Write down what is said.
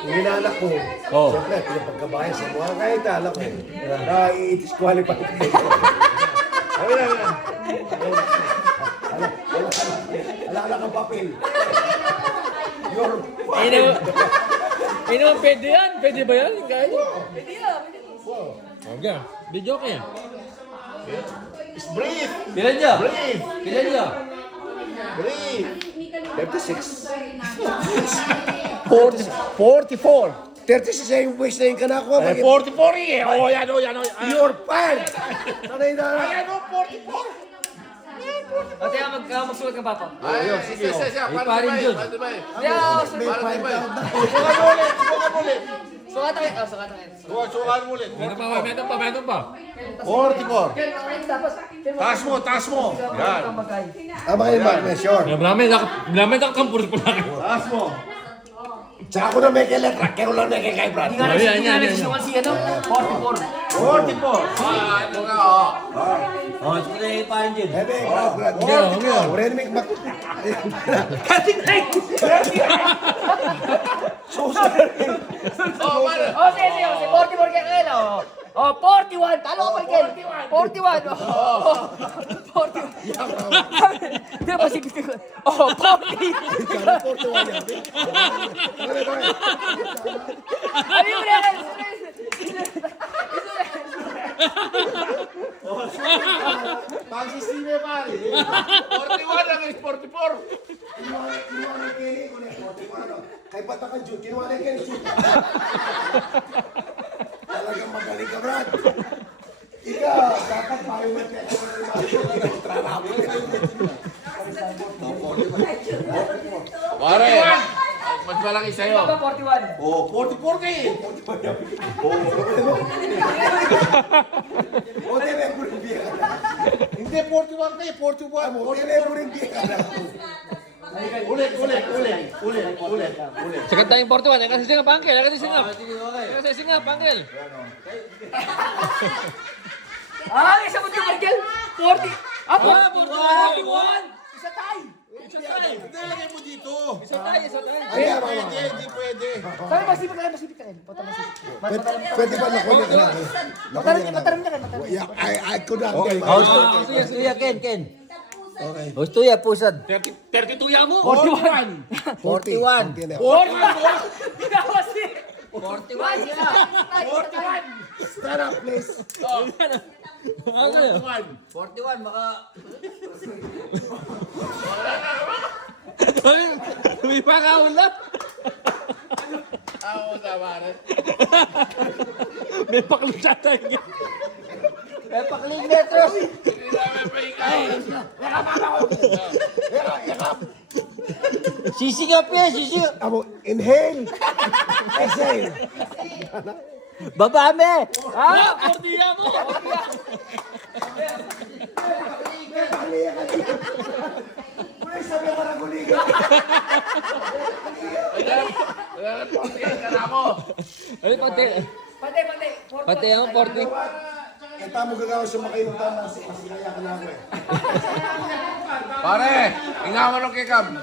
Yung inaanak ko, siyempre, pinapagkabayan sa mga kahit alam ko, na i-disqualify ko. Sabi na. Wala kang papel. You're fired. Pwede yan. Pwede ba yan? Pwede yan. Okay. Video ka yan. Breathe. Pilan niya? Breathe. Pilan niya? Breathe. 36. 44. 36 ay yung voice na yung kanako. 44 eh. Oh, yan. You're fired. Sanay na. Ayan o, 44. Ate, magsulat ka, Papa. Ayun, sige. Parin yun. Sukat ulit. Sukatan kayo. Sukatan kayo. Sukat ulit. Meron pa. 44. Taas mo. Yan. Tama kayo, Mark. Sure. Maraming nakakampulit po lang. Taas mo. Tsaka ko na may letra. Kaya ko lang may kay Brad. Yan. Sukat si ano? 44. 44. Ito nga, oh. Oh, ito na yung parin dyan. Ebe, Brad. Uren, may mak... Kasi tayo. Oh, pare. Oh, sige. 44 kaya kayo. Oh, 41. Talo ka pa rin. 41. Oh, 41. Di ba sige ko? Oh, 40. Ano yung yan? Pagsisime, pare. 41 lang is 44. Kinuha na Kenny. Kay Batakan Jun. Kinuha na Kenny. Talagang magaling ka, Brad. Ikaw, dapat payuhan ka. Pare, mas malaki sa'yo. Ito ba 41? Oh, 44 ka eh. Ote na yung biya. Hindi, 41 ka eh. 41. Ote na yung biya. Ulit. Sikat tayong 41. Yan kasi singap, Uncle. Kasi singap, Uncle. Ah, isa mo yung Michael. 40. Ah, 41. Isa tayo. Hindi, lagay mo dito. Isa tayo. Hindi pwede. Sabi, masipit ka rin. Pata masipit. Pwede ba nakuha ka lang? Mataram niya kayo. Yeah, I could not get Tuya, Ken. Okay. Tuya, pusad. 32 ya mo. 41. 41. 41 sila. 41. Stand up, please. 41, baka... May pangaulat. Ako na, pare. May paklusya tayo. May pakling metro. Hindi namin pa ikaw. Sisingap yan, sisingap. Amo, inhale. Exhale. Baba me. Ah, portiya mo. Uy, sabi ko na guligan. Wala na po ka na mo. Ay, pati. Pati ang 40. Eh, tamo gagawa siya makainom tama. Kasi kaya ka na ako eh. Pare, ingawan ng kikam.